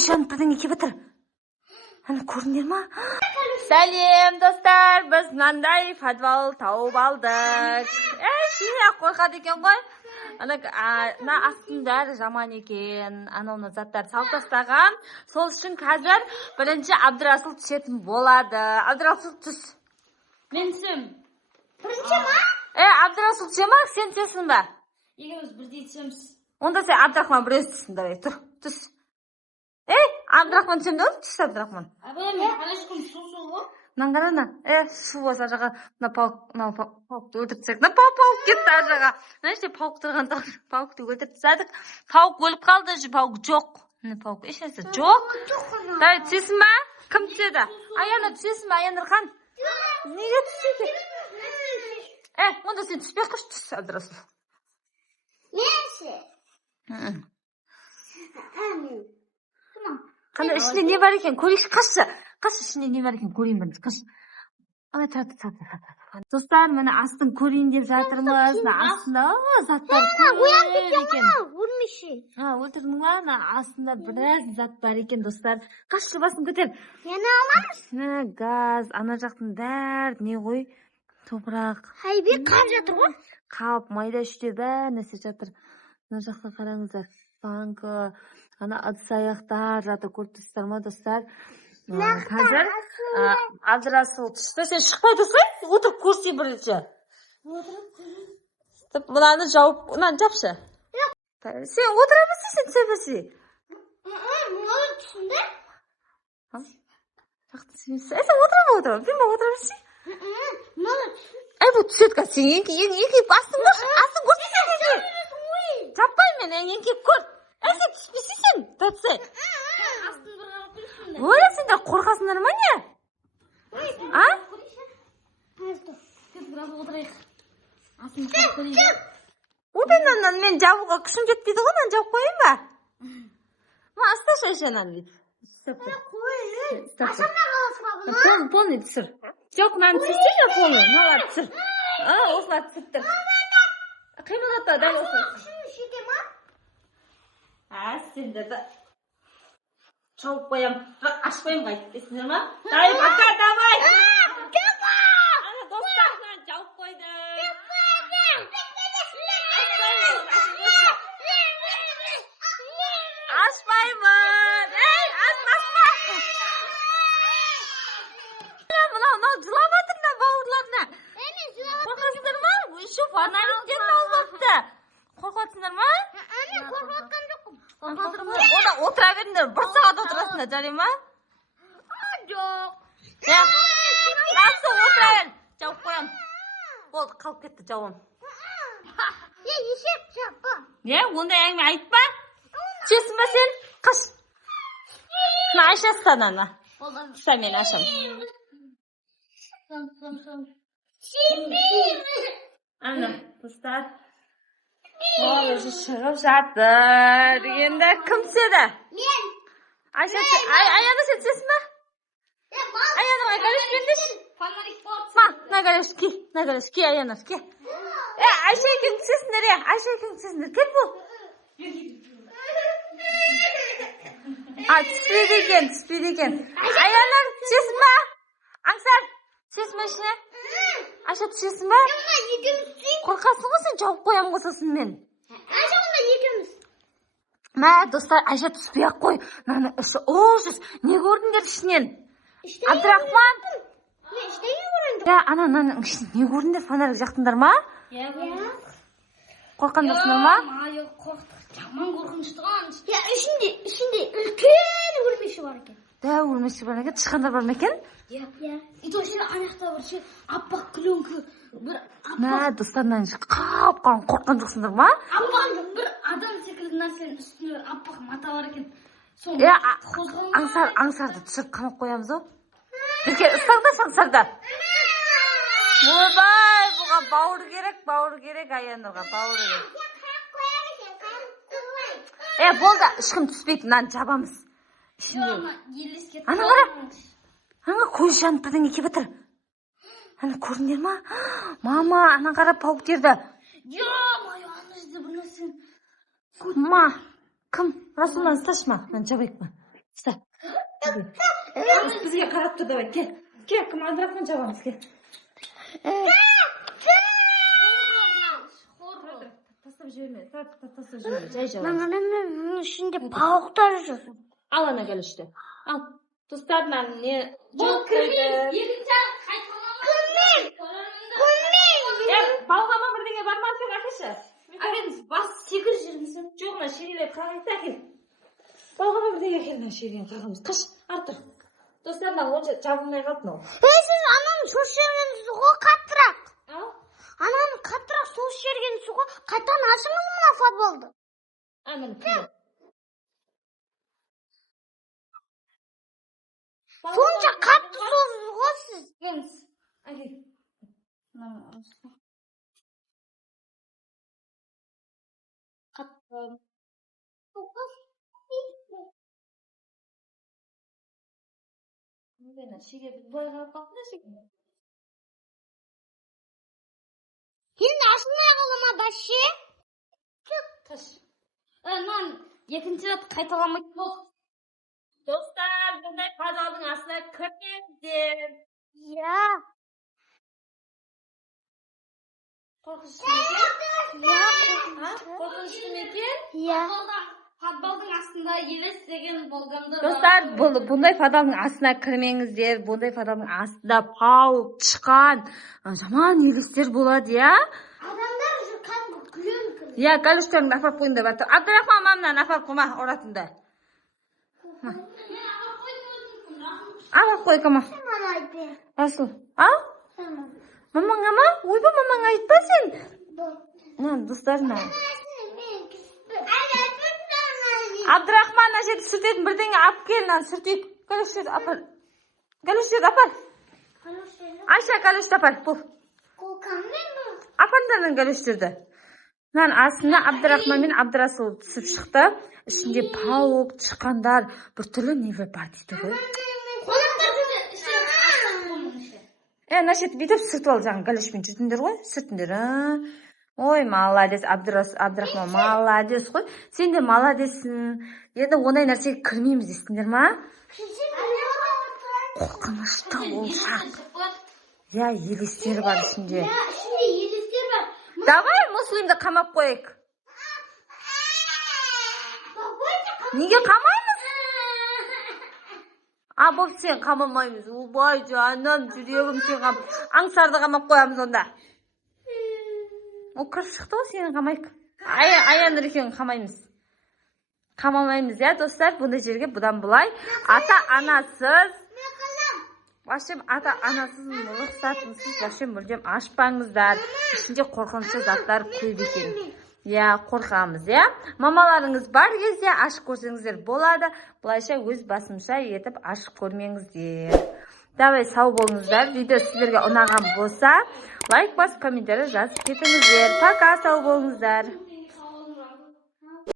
көз жанып бірдеңе келіп жатыр. Ана көрдіңдер ма? Сәлем достар, біз мынандай подвал тауып алдық. Ширақ қорқады екен ғой. Ана астының бәрі жаман екен. Анауны заттар салып тастаған. Сол үшін қазір бірінші Абдырасыл түсетін болады. Абдырасыл түс. Мен түсем. Бірінші ма? Абдырасыл түсе ма? Сен түсесің ба? Екеуміз бірдей түсеміз. Онда сен Абдрахман бір өзі түссін. Давай, тұр, түс. Абдрахман түсем де түс, Абдрахман. Қалашқым су ғой. Мынаны қарана. Су болса жақа пауықты өлтіртсек. Пауық кетті ар жақа. Знаешь, пауық тұрған пауықты өлтіріп тастадық. Пауық өліп қалды, пауық жоқ. Пауық ешнәрсе жоқ. Давай, түсесің ба? Кім түседі? Аяна түсесің ба, Аянұрхан? Неге түседі? Онда сен түспей қыш, түс, Абдырасыл. Қандай ішінде не бар екен? Көрейікші, қашшы. Қашшы, ішінде не бар екен? Көрейін бірінші, қаш. Достар, мені астын көрейін деп жатырмыз. Астында заттар көп екен. Өлтірдің ба? Астында біраз зат бар екен, достар. Қашшы, басын көтер. Яна аламыз? Газ, ана жақтың бәрі не ғой? Топырақ. Хайбек қап жатыр ғой? Қап, майда үште бәрі нәрсе жатыр. Мына жаққа қараңыздар. Банкі, ана ыдыс аяқтар жатыр, көріп тұрсыздар ма, достар? Қазір Абдырасыл түсті. Сен шықпай тұрсың? Отырып көрсей бірінші. Мынаны жауып, мынаны жапшы. Сен отыра білсей, сен түсе білсей. Мынаны түсінде? Сен отыра ма отыра? Мен ба отыра білсей? Мынаны Бұл түсетка, сен еңкейіп астын көрші. Астын көрсейсен сен. Жаппай мен, еңкейіп көр. Сен түспесейсен, татсай. Ой, сендер қорқасыңдар ма не? Одан мен жабуға күшім жетпейді ғой, мен жауып қойын ба? Ма, асташы айшанан дейді. ашамай қаласы ба бұны? Полный түсір. Жоқ, мынаны түсірсей же полный, мыналар түсір. Осылар түсіп тұр. Қимылатпа, дәл осылар. Күшім шете ма? Сендерді жауып қоям, ашпайым қайтып дейсіңдер ма? Давай, пока, давай! Ана достарынан жауып қойды. Ашпаймын! Ашпасма! Мынау жылап атыр мына бауырларына. Қорқасыңдар ма? Еще фонариктерін алып апты. Қорқасыңдар ма? Мен қорқып атқан жоқпын. Ода отыра беріңдер, бір сағат отырасыңдар, жарай ма? Жоқ. Жақсы отыра бер, жауып қоям. Болды, қалып кетті жауым. Есеп жаппа. Ондай әңгіме айтпа. Түсесің ба сен? Қаш. Мына Айша станана. Тұса мен ашам. Ана, достар. Өзі шығып жатыр. Енді кім түседі? Мен. Аяна сен түсесің ба? Аяна, Галеш бендеш? Ма, Галеш, ке, Аяна, ке. Айша екен түсесіңдер, Айша екен түсесіңдер. Кел бұл. Түспейді екен. Аяна, түсесің ба? Аңсар, түсесің ба ішіне? Айша түсесің ба? Қорқасың ғой сен, жауып қоям қосасын мен. Айша онда екеуміз. Мә, достар, Айша түспей-ақ қой. Мәні іші ожыз. Не көрдіңдер ішінен? Абдрахман? Мен іштеге көрінді. Ананың ішінен не көрдіңдер? Фонарик жақтыңдар ма? Қорқан жоқсыңдар ма? Қорқтық, жаман қорқынышты ған. Ішінде үлкен өрмеші бар екен. Өрмеші бар екен, тышқандар бар ма екен? И то ішінде анақта бір аппақ күліңкі бір Мә, достарынан қап-қап қорқан жоқсыңдар ма? аппақ бір адам секілді нәрсенің үстіне аппақ мата бар екен. Аңсарды түсіріп қамап қоямыз о. Бірке ұстаңдар аңсарды. Ойбай, бұға бауыр керек, Аянұрға, бауыр керек. Болды, ешкім түспейді, мынаны жабамыз. Ана қара. Ана көз жанып бірдеңе келіп жатыр. Ана көрдіңдер ма? Мама, ана қара пауық терді. Ана жерде бір нәрсе. Ма, кім? Расулан, ұсташы ма? Мен жабайық па? Usta. Bizga qarab tur, davay. Kel. Kel, kim Abdurahmon chavamiz, kel. Tashlab jibme. Tashlab jibme. Jay javob. Mana shunda pavoqlar yo'q. Al ana kelishdi. Al. Do'stlar, men ne Yo'q, yegincha qaytolaman. Balg'ama birdenga barmaslik akashi. Agar bas sekir jirmisan? Yo'q, men shirinlab qarayta kel. Balg'ama birdenga keldan shirin qilamiz. Qish, artur. Do'stlar, men o'cha chabulmay qoldim. Siz anam shoshirgan suga qattiroq. Al. Anam qattiroq shoshirgan suga qaytan ashimiz munofat bo'ldi. Amin. Soncha qattiq so'zg'osiz. Gelmiz. Ali. Qattiq. Mena shiga boyga qoldi. Endi ashmay qolaman bashi. Qish. Men ikkinchi qaytolamak yo'q. Do'stlar, bunday fazoning aslida kirmaydi. Ya. Qo'rqinchlimikin? Ya. Futbolning aslida yelesdegan bo'lganda Do'stlar, bunday fazoning aslida kirmangizlar. Bunday fazoning aslida pauk chiqqan. Zaman yelistер bo'ladi ya. Odamlar shu qanqa plyonka. Ya, kalishdan nafar qo'yinda battar. Abdurahmon mamna nafar qo'yma oratinda. Al qo'y, kama. Rasul. Al. Mamanga ma? Oyba mamanga aytpasin. Mana do'stlar, mana. Abdurahmon ashit sutib birdenga olib keldan sutib. Kalishdan apar. Kalishdan apar. Aysha kalishdan apar. Bu. Apandan kalishtirdi. Men aslida Abdurahmon men Abdurasul tushib chiqdi. Shunga pauk chiqqanlar bir turli neva partiydi. Nashit bitib sirtib olgan galishmin jutindir qo'y, sirtindir. Oy, молодец, Abdurahmon, молодец qo'y. Sen de молодецsin. Endi onday narsaga kirmaymiz deysizlarmi? Qo'rqinchli bo'lsa. Ya, yelistер bor shunga. Ya, shunday yelistер bor. Davay muslimni qamab qo'yik. Nega qamaymiz? Bo'p, sen qamamaymiz. Voy jonim, juriyog'im sen qam. Angsarda qamab qo'yamiz onda. O kirib chiqdi, seni qamayk. Ayandir ekan qamaymiz. Qamamaymiz ya do'stlar, bunday yerga budan bulay ata-anasiz Başım ata-anasiz ruxsatmisiz başım bo'lgan ashpangizlar. Ishingga qo'rqinchli zatlar ko'p ekan. Ya, qo'rqamiz ya. Mamalaringiz bor кезде ashq ko'rsangizlar bo'ladi. Bulaycha o'z basımcha yetib ashq ko'rmangizlar. Davay sog' bo'lingizlar. Video sizlarga unagan bo'lsa, like bosib, kommentariy yozib ketingizlar. Пока, sog' bo'lingizlar.